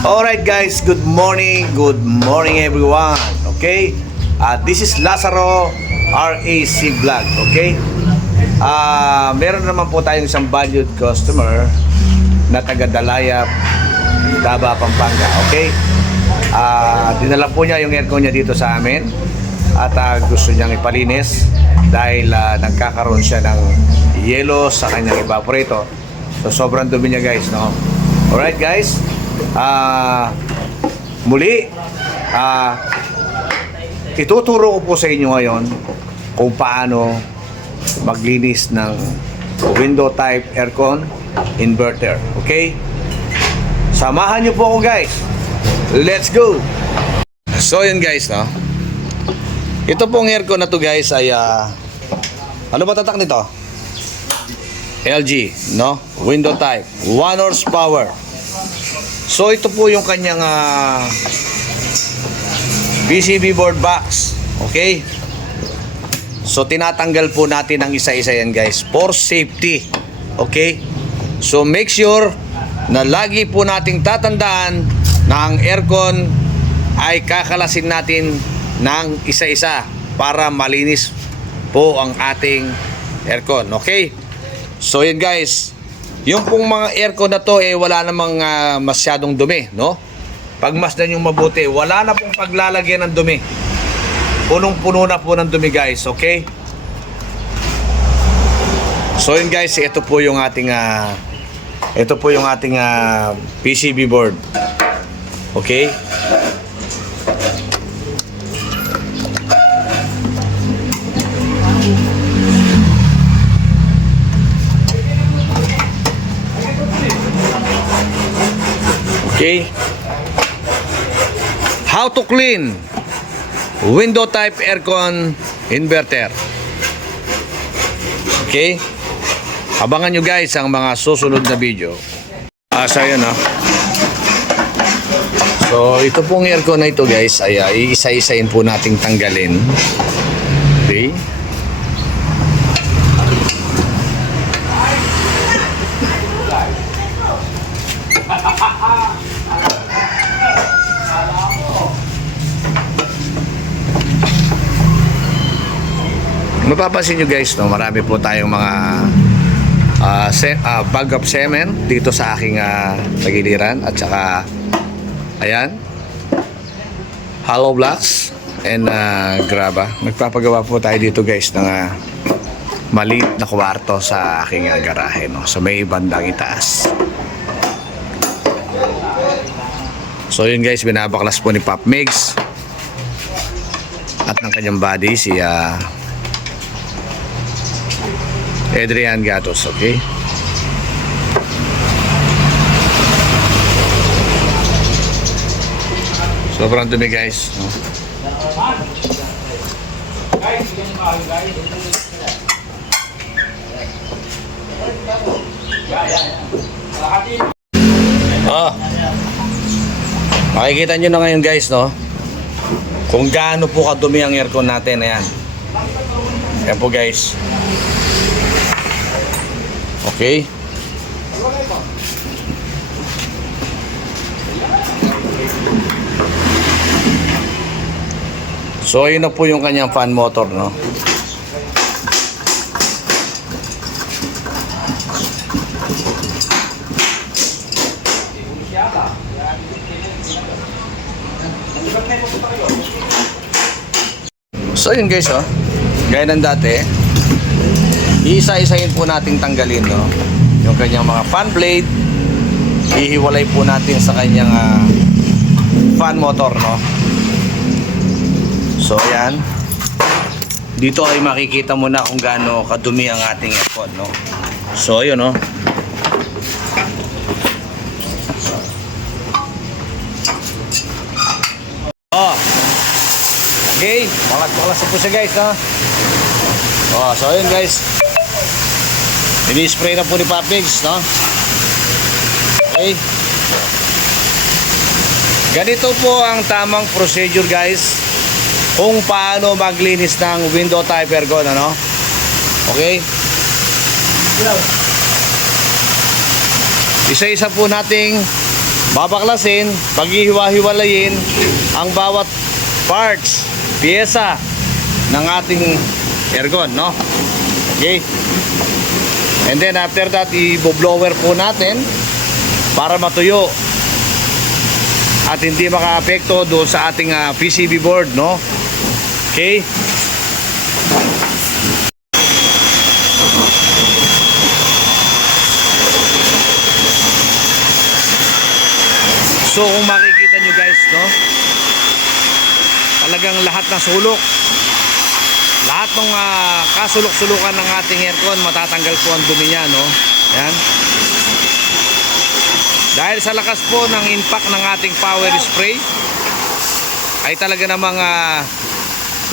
Alright guys, good morning everyone. Okay, this is Lazaro RAC Vlog. Okay, meron naman po tayong isang valued customer na taga Dalayap, Daba, Pampanga. Okay, dinala po niya yung aircon niya dito sa amin at gusto niyang ipalinis dahil nagkakaroon siya ng yelo sa kanyang evaporator. So sobrang dumi niya guys, no? Alright guys, muli ituturo ko po sa inyo ngayon kung paano maglinis ng window type aircon inverter. Okay, samahan niyo po ako guys, let's go. So yun guys, no, ito pong aircon na to guys ay ano ba tatak nito? LG, no, window type 1 horsepower. So ito po yung kanyang PCB board box. Okay, so tinatanggal po natin ang isa-isa yan guys for safety. Okay, so make sure na lagi po nating tatandaan na ang aircon ay kakalasin natin ng isa-isa para malinis po ang ating aircon. Okay, so yun guys, yung pong mga aircon na to wala namang masyadong dumi, no? Pagmasdan yung mabuti, wala na pong paglalagyan ng dumi. Punong-puno na po ng dumi guys. Okay, so yun guys, ito po yung ating PCB board. Okay, okay, how to clean window type aircon inverter. Okay, abangan nyo guys ang mga susunod na video. So yun, so ito pong aircon na ito guys ay iisa-isain po nating tanggalin. Okay, mapapansin nyo guys, no, marami po tayong mga bag of cement dito sa aking tagiliran at saka ayan, hollow blocks and graba. Magpapagawa po tayo dito guys ng maliit na kwarto sa aking garahe, no? So may bandang itaas. So yun guys, binabaklas po ni Pop Mix at ng kanyang body si Adrian Gatos. Okay, sobrang dumi guys, no? Makikita nyo na ngayon guys, no, kung gaano po kadumi ang aircon natin. Ayan, ayan po guys. Okay, so yun na po yung kanyang fan motor, no? So yun guys, gaya ng dati, isa-isahin po nating tanggalin, no, yung kanyang mga fan blade. Ihiwalay po natin sa kanyang fan motor, no. So ayan, dito ay makikita mo na kung gaano kadumi ang ating aircon, no. So ayun, no. Okay, balas po siya guys, no. So ayun guys, ini-spray na po ni Papigs, no? Okay, ganito po ang tamang procedure guys kung paano maglinis ng window type aircon, ano? Okay, isa-isa po nating babaklasin, paghihiwa-hiwalayin ang bawat parts, piyesa ng ating aircon, no? Okay. And then after that, i-blower po natin para matuyo at hindi maka-apekto doon sa ating PCB board, no? Okay. So kung makikita nyo guys, no, talagang lahat ng sulok, lahat ng kasulok-sulukan ng ating aircon, matatanggal po ang dumi niya, no? Yan. Dahil sa lakas po ng impact ng ating power spray, ay talaga namang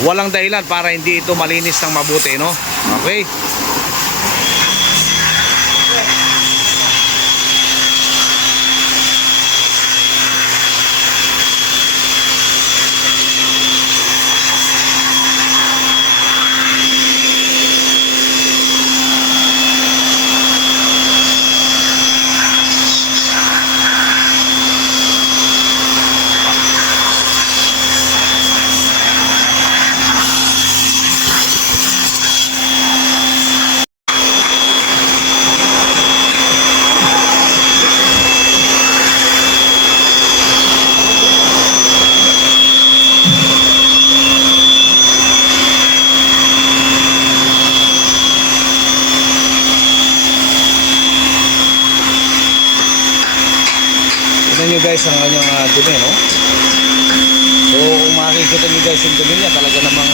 walang dahilan para hindi ito malinis ng mabuti, no? Okay. Tignan nyo guys ang kanyang dumi, no? So kung makikita nyo guys yung dumi niya, talaga namang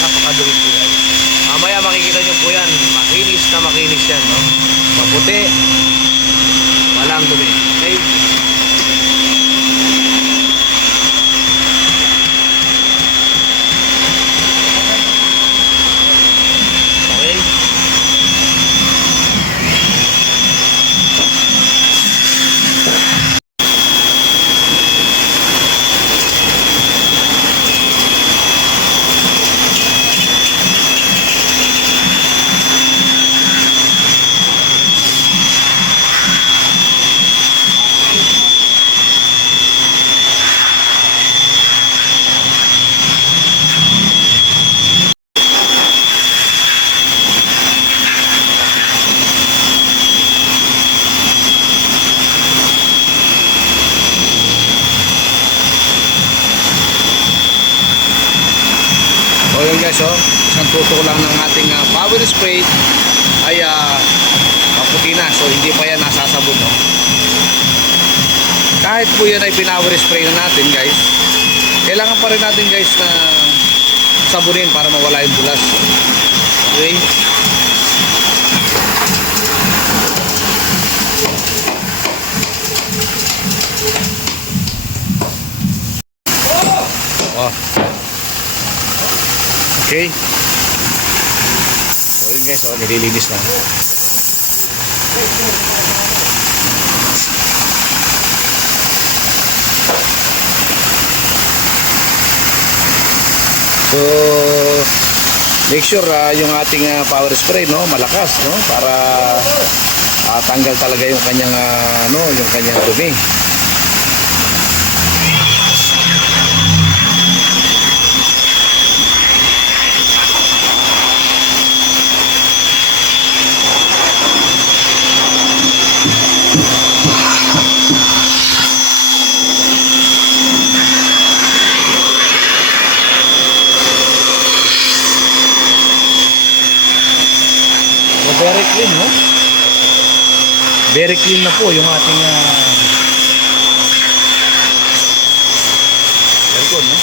napakadumi po yan. Mamaya makikita nyo po yan, makinis na makinis yan, no? Maputi, walang dumi. Okay? Okay? So yun guys, oh, isang tutok lang ng ating power spray ay maputi na. So hindi pa yan nasasabon, no? Kahit po yan ay pinower spray na natin guys, kailangan pa rin natin guys na sabunin para mawala yung bulas. Okay. Oh. Okay. So yun guys, oh, nililinis na. So make sure yung ating power spray, no, malakas, no, para tanggal talaga yung kanyang yung kanyang dumi. Very clean, no? Very clean na po yung ating aircon, no?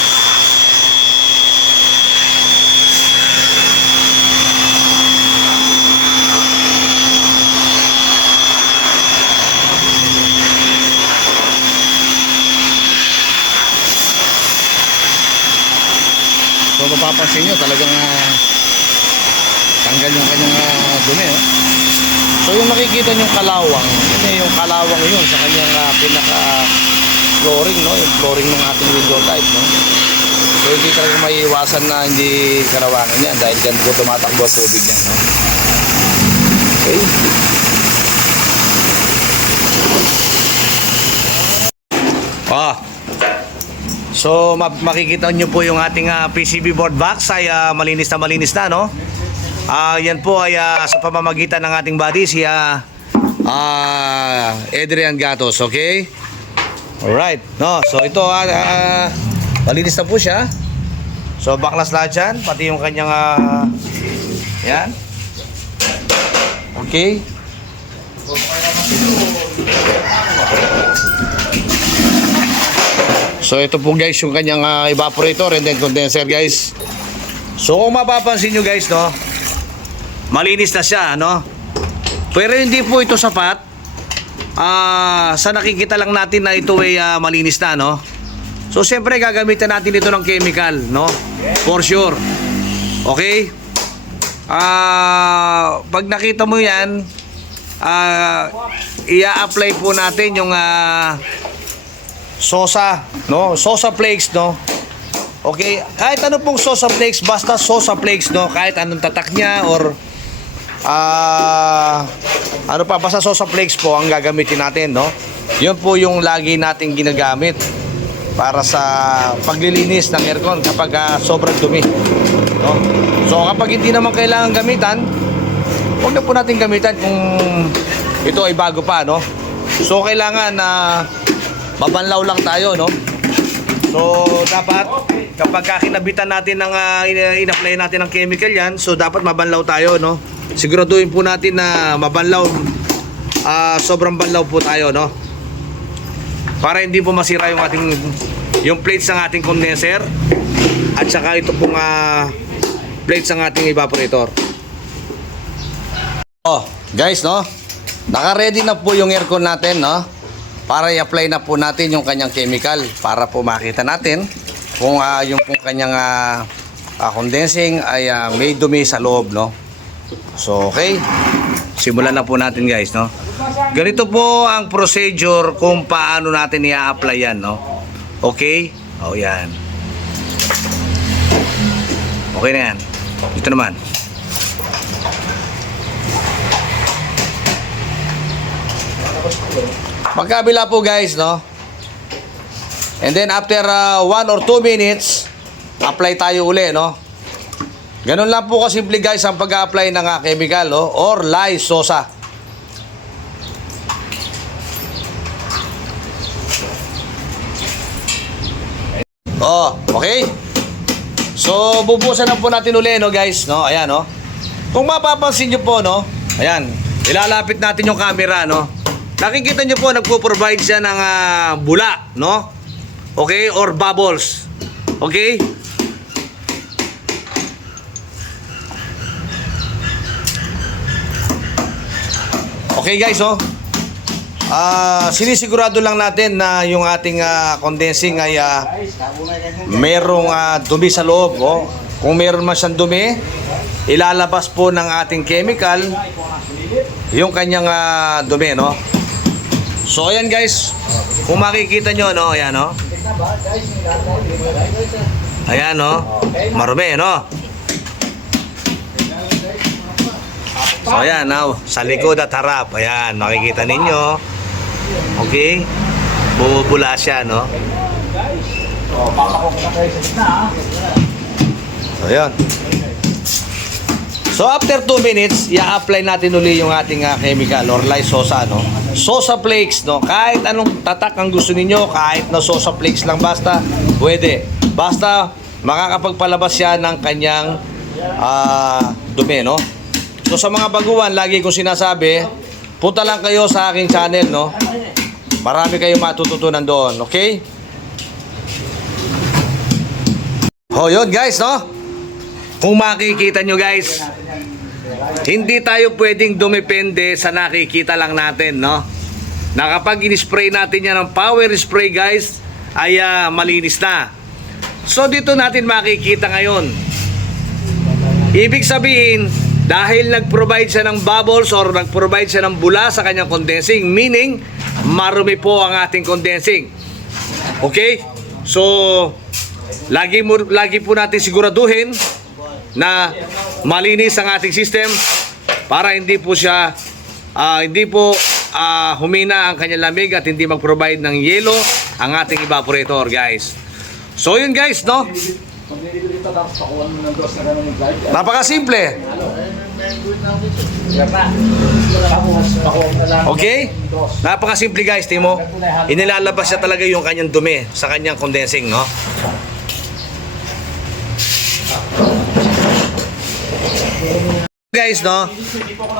So mapapansin nyo talagang tanggal yung kanyang dumi, oh. So yung nakikita yung kalawang, yun yung kalawang yun sa kanyang pinaka flooring, no, yung flooring ng ating window type, no. So hindi talaga maiiwasan na hindi karawangan yan dahil dyan po tumatakbo ang tubig yan, no. Okay. Ah. So makikita nyo po yung ating PCB board box ay malinis na, no? Yan po ay sa pamamagitan ng ating buddy si Adrian Gatos, okay? Alright, no? So ito malinis na po siya. So baklas lahat yan, pati yung kanyang yan. Okay. So ito po guys yung kanyang evaporator and then condenser guys. So kung mapapansin nyo guys, no, malinis na siya, no? Pero hindi po ito sapat. Sa nakikita lang natin na ito ay malinis na, no? So siyempre gagamitan natin ito ng chemical, no? For sure. Okay? Pag nakita mo yan, i-apply po natin yung Sosa, no? Sosa flakes, no? Okay, kahit ano pong Sosa flakes, basta Sosa flakes, no? Kahit anong tatak niya or ano pa, basta Sosa flakes po ang gagamitin natin, no? Yun po yung lagi nating ginagamit para sa paglilinis ng aircon kapag sobrang dumi, no? So kapag hindi naman kailangan gamitan, huwag na po natin gamitan kung ito ay bago pa, no? So kailangan mabanlaw lang tayo, no? So dapat kapag kinabitan natin ng in-apply natin ng chemical yan, so dapat mabanlaw tayo, no? Siguraduhin po natin na mabanlaw, sobrang banlaw po tayo, no? Para hindi po masira yung plates ng ating condenser at saka ito pong plates ng ating evaporator. Oh, guys, no? Naka-ready na po yung aircon natin, no? Para i-apply na po natin yung kanyang chemical para po makita natin kung yung pong kanyang condensing ay may dumi sa loob, no? So, okay. Simulan na po natin, guys, no? Ganito po ang procedure kung paano natin i-apply yan, no? Okay? O, yan. Okay na yan. Dito naman. Magkabila po guys, no? And then after 1 or 2 minutes, apply tayo uli, no? Ganun lang po kasimple guys ang pag-apply ng chemical, no? Or lye sosa. Oh, okay? So bubusan na po natin uli, no guys, no? Ayan, no? Kung mapapansin nyo po, no? Ayan, ilalapit natin yung camera, no? Nakikita nyo po, nagpo-provide siya ng bula, no? Okay? Or bubbles. Okay? Okay guys, oh. Sinisigurado lang natin na yung ating condensing ay merong dumi sa loob, oh. Kung meron man siyang dumi, ilalabas po ng ating chemical yung kanyang dumi, no? So ayan guys, kung makikita nyo, no, ayan, no? Ayan, no? Marumi, no? So ayan, no? Sa likod at harap, ayan, makikita ninyo. Okay? Bubula siya, no? So ayan. So after 2 minutes, i-apply natin uli yung ating chemical or lye sosa, no? Sosa flakes, no? Kahit anong tatak ang gusto ninyo, kahit na sosa flakes lang basta, pwede. Basta makakapagpalabas siya ng kanyang dumi, no? So sa mga baguhan, lagi kong sinasabi, punta lang kayo sa aking channel, no? Marami kayong matututunan doon, okay? Oh, yun guys, no? Kung makikita nyo guys, hindi tayo pwedeng dumepende sa nakikita lang natin, no? Na kapag in-spray natin yan ng power spray guys, ay malinis na. So dito natin makikita ngayon. Ibig sabihin, dahil nag-provide siya ng bubbles or nag-provide siya ng bula sa kanyang condensing, meaning marumi po ang ating condensing. Okay? So lagi po natin siguraduhin na malinis ang ating system para hindi po siya hindi po humina ang kanyang lamig at hindi mag-provide ng yelo ang ating evaporator, guys. So yun guys, no? Napakasimple. Okay? Napakasimple guys, timo. Inilalabas siya talaga yung kanyang dumi sa kanyang condensing, no? Guys, no?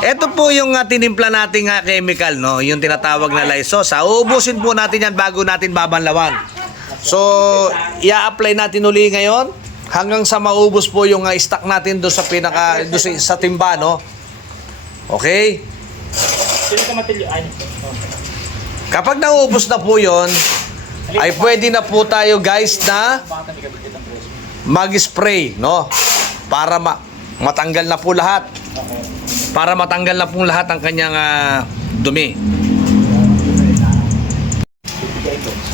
Ito po yung tinimpla nating chemical, no? Yung tinatawag na lysosa. Uubusin po natin yan bago natin babanlawan. So, i-apply natin uli ngayon hanggang sa maubos po yung stock natin doon sa sa timba, no? Okay? Kapag naubos na po yon, ay pwede na po tayo guys na mag-spray, no? Para matanggal na po lahat. Para matanggal na po lahat ang kanyang dumi.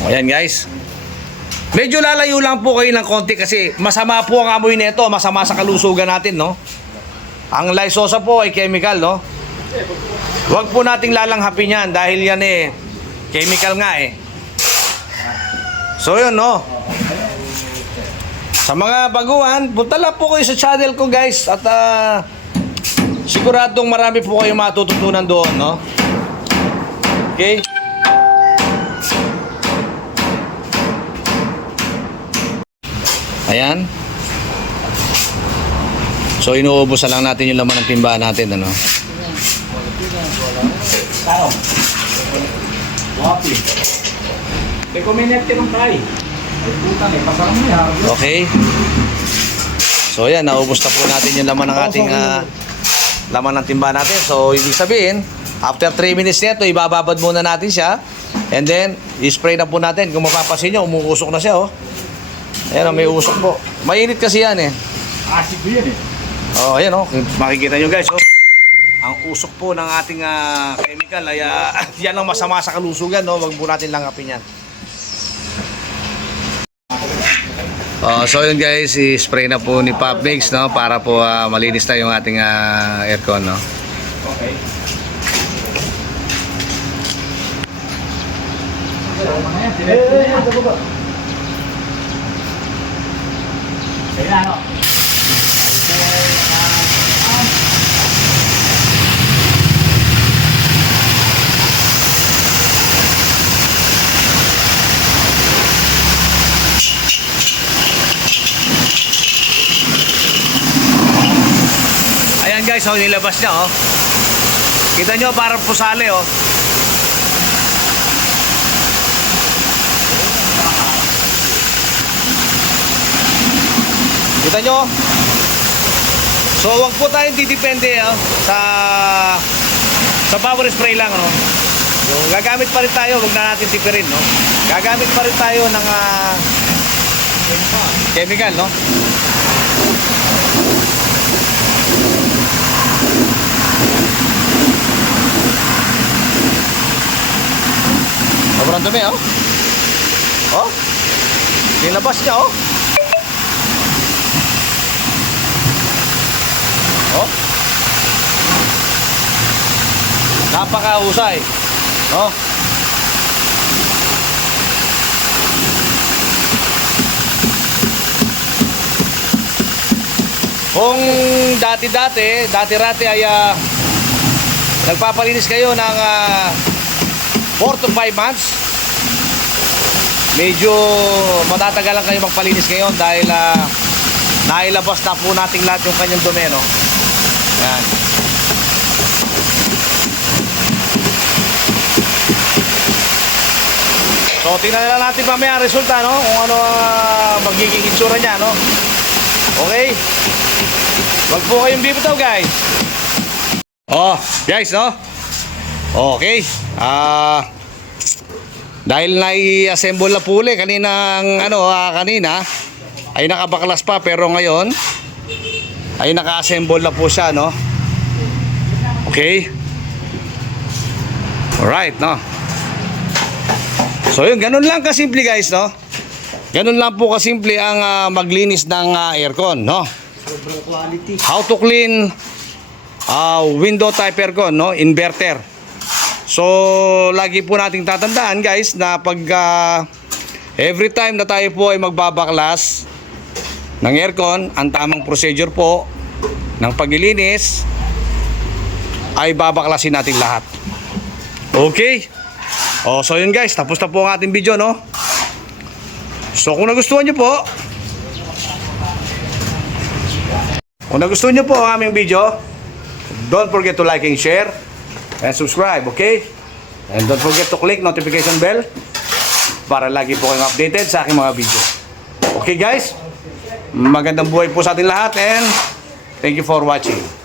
Ayan guys. Medyo lalayo lang po kayo ng konti kasi masama po ang amoy nito, masama sa kalusugan natin, no? Ang lysosa po ay chemical, no? Huwag po nating lalanghapin yan dahil yan chemical nga eh. So yun, no? Sa mga baguhan, punta lang po kayo sa channel ko guys at siguradong marami po kayong matututunan doon, no? Okay? Ayan. So inuubos na lang natin yung laman ng timbahan natin, ano? Okay. So ayan, naubos na po natin yung laman ng ating laman ng timba natin. So ibig sabihin, after 3 minutes nito, ibababad muna natin siya. And then, i-spray na po natin. Kung mapapansin nyo, umuusok na siya, oh. Ayan, may usok po. Mainit kasi yan, eh. Acid po yan, eh. Oh, ayan, oh. Makikita nyo, guys, oh. Ang usok po ng ating chemical ay yan ang masama sa kalusugan, no? Huwag po natin langapin yan. So yun guys, i-spray na po ni Pop Mix, no, para po malinis na yung ating aircon, no. Okay. Ayan guys, oh, nilabas niya, oh. Kita nyo, parang pusale, oh. Kita nyo? So, wag po tayong didepende, oh, sa power spray lang, no? Yung gagamit pa rin tayo, wag na natin tipirin, no? Gagamit pa rin tayo ng chemical, no? Sobrang dumi, oh. Oh. Nilabas niya, oh. Oh. Napakahusay. Oh. Kung dati-rati ay nagpapalinis kayo ng 4 to 5 months, medyo matatagalan kayo magpalinis ngayon dahil nailabas na po nating lahat yung kanyang dumi, no? Yan. So tingnan na lang natin mamaya ang resulta, no? Kung ano magiging itsura niya, no? Okay? Wag po kayong bibitaw, guys. Oh, guys, no? Okay. Dahil nai-assemble na po ulit kaninang kanina ay nakabaklas pa, pero ngayon ay naka-assemble na po siya, no? Okay? Alright, no? So yun, ganun lang kasimple guys, no? Ganun lang po kasimple ang maglinis ng aircon, no? Sobrang quality. How to clean window type aircon, no? Inverter. So, lagi po nating tatandaan guys na pag every time na tayo po ay magbabaklas ng aircon, ang tamang procedure po ng paglilinis ay babaklasin natin lahat. Okay? So yun guys, tapos na po ang ating video, no? So kung nagustuhan nyo po, ang aming video, don't forget to like and share and subscribe, okay? And don't forget to click notification bell para lagi po kayong updated sa aking mga video. Okay guys? Magandang buhay po sa ating lahat and thank you for watching.